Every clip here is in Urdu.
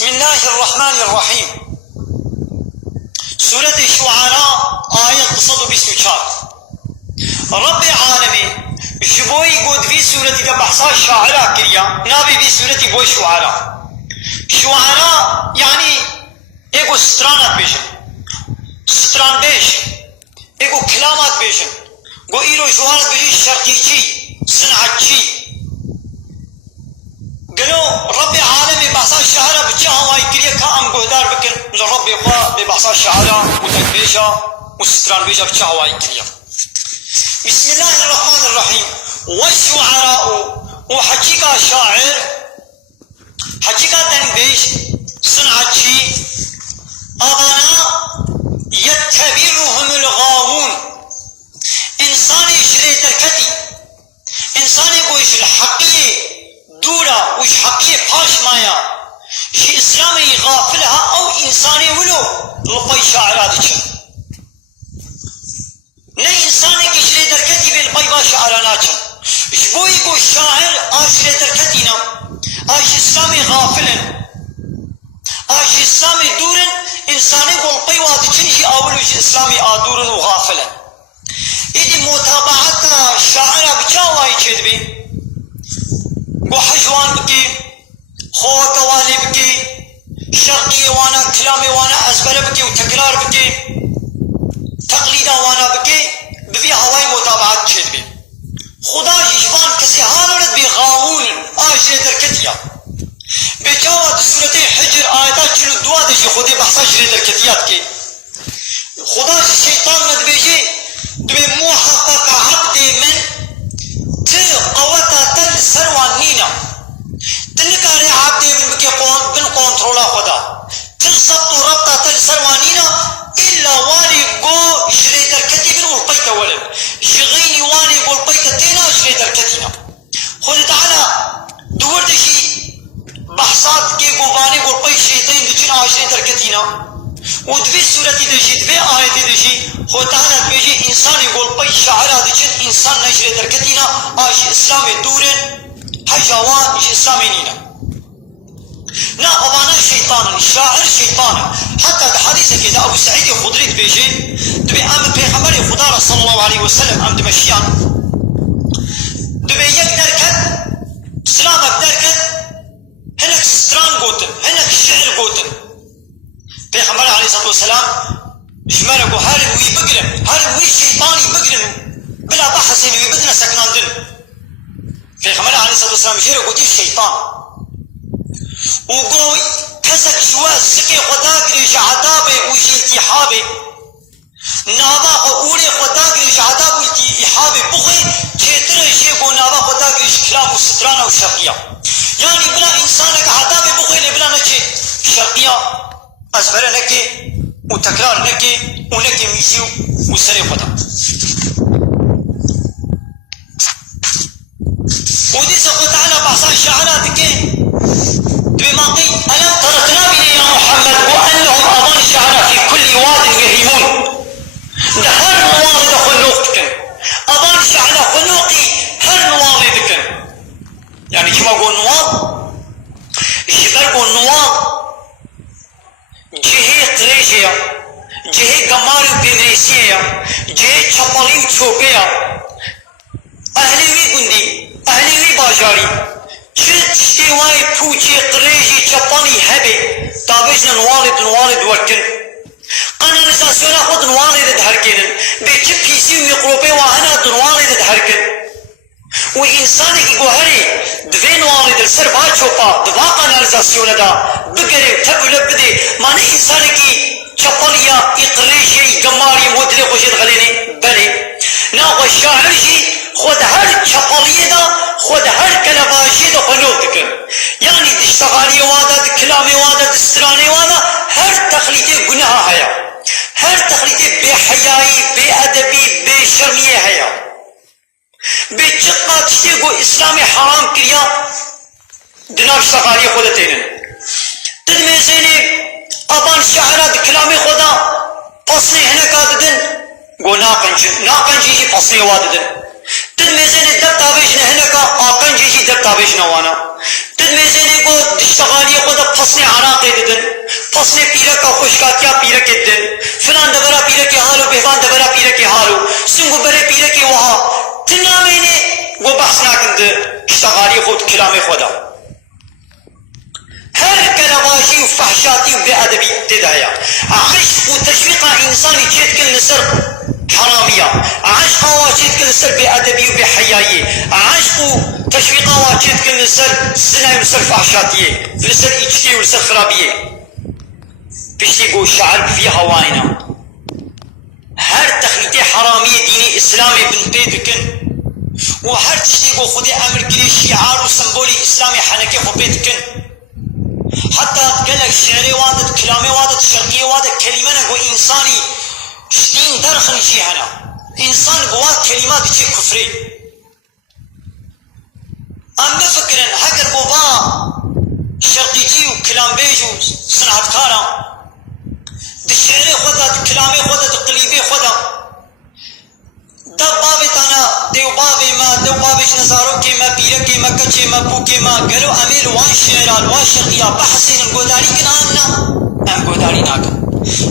بسم الله الرحمن الرحيم. سورة الشعراء آية 124. رب العالمين جبوي قد في سورة بحثا الشعراء كريا نابي في سورة بوي شعراء. شعراء يعني ايقو سترانات بيشن، ستران بيش ايقو كلامات بيشن، قو ايلو جوانت بيشن شرقيجي صنعتشي. قالوا رب العالمين بحثا الشعراء بجا هواي كريا كام قهدار بكن لرب إخوة ببحثا الشعراء وتنبيشا وستران بيشا بجا هواي كريا. بسم الله الرحمن الرحيم. والشعراء وحقيقة شاعر حقيقة تنبيش صنعتشي أبانا يتبعهم الغاوون. إنساني شري تركتي إنساني قويش الحقية دورا وش حقية باش مايا شي إسلامي غافلها أو إنساني ولو لقي شاعرات جن نه إنساني كشري دركتي بالقيبا شعرانات جن جبوي قو الشاعر آشري دركتينا آش إسلامي غافلن آش إسلامي دورن إنساني قو القيوات جن شي أولوش إسلامي آدورن وغافلن. إذا متابعتنا شاعرة بجاواي جدبي وحجوان بكي خوك والي بكي شرقي وانا كلامي وانا أزبر بكي وتكرار بكي تقليدا وانا بكي ببي هواي متابعات جدبي. خدا جيشبان كسي هالولد بغاوون آجري دركتيا بجاوة سورة حجر آياتات جلو دوا دشي خودي بحثا جري دركتيات كي. خدا الشيطان مدبيجي دبي محقق عبدي من قوتا تل سروان نينا تلقاري عبدي من بكي بن كونترولا خدا تلصبت ربطا تل سروان نينا إلا واني قو شري دركتي بن والقيتا ولن شغيني واني قو القيتا تينا شري دركتينا. خد تعالى دور دشي بحثات كي قوباني قو القيت شيطين دجنا شري دركتينا ودبي سورة دشي دبي آية دشي خد تعالى دبيجي إنساني قو القيت شعرات دجن إنسان نشري دركتينا آش إسلامي دورن حجوان إش إسلامي نينا نا أبانا شيطانا شاعر شيطانا. حتى بحديثة كده أبو سعيد الخدري دبيجي دبي آمن بيغمبر خدا صلى الله عليه وسلم أم دمشيان دبي يك دركت سلامك دركت هناك ستران قوتن هناك شعر قوتن بيغمبر عليه الصلاة والسلام شمالك هارن وي بقرن هارن وي شيطاني بقرن بلا بحث انه يبدنا سكنان دن. بيغمبر عليه الصلاة والسلام شيره قوتي الشيطان وقوي كسك شواز سكي خداك ريش عذابي وشي التحابي نابا قولي خداك ريش عذاب والتحابي بخي كتر شيء نابا خداك ريش كلام وسترانا وشرقية يعني بلا إنسانك عذابي بخي بلا نكي شرقية أزبر نكي وتكرار نكي ونكي ميزيو وسري خدا. ودي سقط على بعض الشعرات كي بماقي ألم تركنا به يا محمد وأنهم أضل الشعراء في كل واد يهيمون. ده هر موالد خلوقكم أضل الشعراء خلوقي هر موالدكم يعني كما قول نوال الشبر قول نوال جهي قريشيا جهي قماري وبيدريسيا جهي چپالی وچوكيا أهلي وي قندي أهلي وي باجاري چشتي واي پوچي قريشي چپاني هبي تابشنا نوالد وكن قانونيزاسيونا خود نوالد دهركن بيچ بيسي وميقروبي واهنا نوالد دهركن وإنساني كي قوهري دوي نوالد السر باچوپا دوا قانونيزاسيونا دا بگري تبولب بدي ماني إنساني كي چپاليا إقريشي قماري مودلي خوشيد غليني بلي ناقو الشاعر جي خود هر چپالية دا خود هر كلباشي دا خلوق دكن يعني دشتغالي وادا دكلامي وادا دستراني وادا هر تخليتي گناها هيا هر تخليتي بحيائي بأدبي بشرمية هيا بچقا تشتي قو إسلامي حرام كريا دناب شتغالي خودتين تدميزيني أبان شعرات كلامي خدا فصلي هنا قاددن قو ناقنجي فصلي واددن تدميزيني دب تابيشنا هنا آقنجي دب تابيشنا وانا تدميزيني قو دشتغالي خدا فصل عراق ددن فصل پیرک خوشکاتیا پیرک ددن فلان دبرا پیرک حالو بهوان دبرا پیرک حالو سنگو بره پیرک وها تنامینه گو بحث ناکند اشتغالی خود کلام خدا هر كلاماشي وفحشاتي وبأدبي تدايا عشق وتشويق إنساني جيت كل نسر حرامية عشق واجيت كل نسر بأدبي وبحيائي عشق وتشويق واجيت كل نسر زنا ونسر فحشاتي ونسر إجتي ونسر خرابية بيشتي قو شعر في هواينا هر تخليتي حرامية ديني إسلامي بن بيدكن وهر تشتي قو خدي أمر قلي شعار وسمبولي إسلامي حنكي خو بيدكن حتى قالك شعري وادت كلامي وادت شرقية وادت كلمة نقو إنساني شتين درخن شي هنا إنسان قوات كلمات شي كفري أما فكرا هكر بوبا شرقيتي وكلام بيج وصنعت كارا دي الشعري خدا دي كلامي خدا دي قليبي خدا دب بابي تانا ديو بابي ما دو بابيش نزارو كي ما بيركي ما كچي ما بوكي ما قالوا امير وان شعران وان شرقيا بحسين القوداري كنا ام قوداري ناكم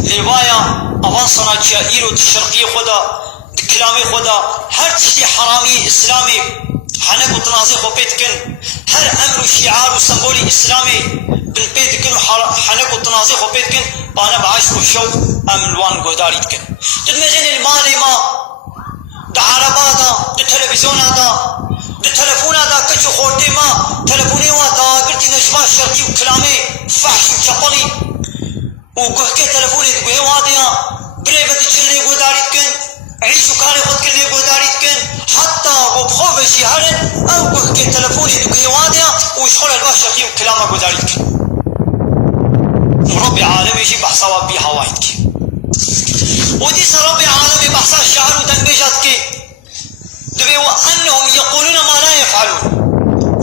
للوايا اوان صناعتيا ايرو الشرقية خدا كلامي خدا هر تشتي حرامي اسلامي حنك وتنازي خو بيتكن هر امر وشعار وسمبولي اسلامي بالبيتكن حنك وتنازي خو بيتكن بانا بعشق وشوق ام الوان قوداري تكن تدمجن المالي ما دا عربادا دا تلفزيونا دا تلفونا دا كچو خورتي ما تلفوني وادا قلتي نجبا شرقي وكلامي فحش وشقلي وقهكي تلفوني دقوه واديا بريبت تشلي قوداري تكن عيشو كاري خود كلي قوداري تكن حتى وبخوف الشهارن او قهكي تلفوني دقوه واديا ويشخل البا شرقي وكلامي قوداري تكن ربي عالمي شي بحصا بيها وايدك ودي ربي عالمي بحث الشعر ودنبيجاتك دبي وأنهم يقولون ما لا يفعلون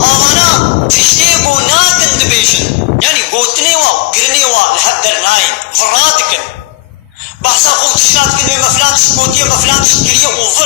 آمانا تشتيقوا ناكن دبيشن يعني قوتني وقرني لحد الناين فراتكن بحثا قوت شناتكن بمفلان تشكوتية مفلان تشكرية وفر